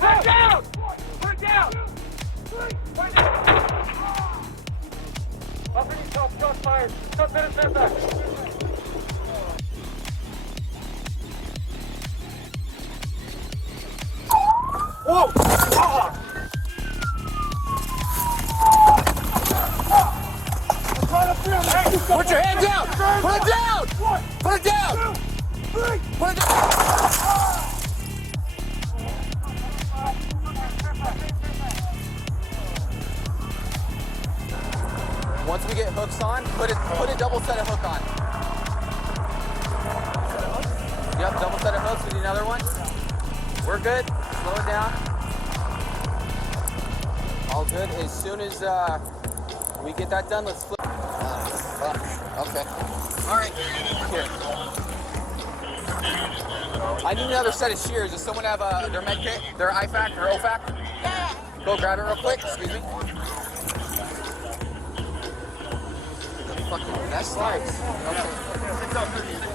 down! Put it down! Put it down! Up in yourself, shot fired. Stop that and back. Whoa! Put your hand down! Put it down! Put it down! Put it down! Once we get hooks on, put a double set of hook on. Yep, double set of hooks. We need another one. We're good. Slow it down. All good. As soon as we get that done, let's flip. Okay. All right. Here. I need another set of shears. Does someone have their med kit, their IFAC or OFAC? Yeah. Go grab it real quick. Excuse me. Fucking that slides. Okay.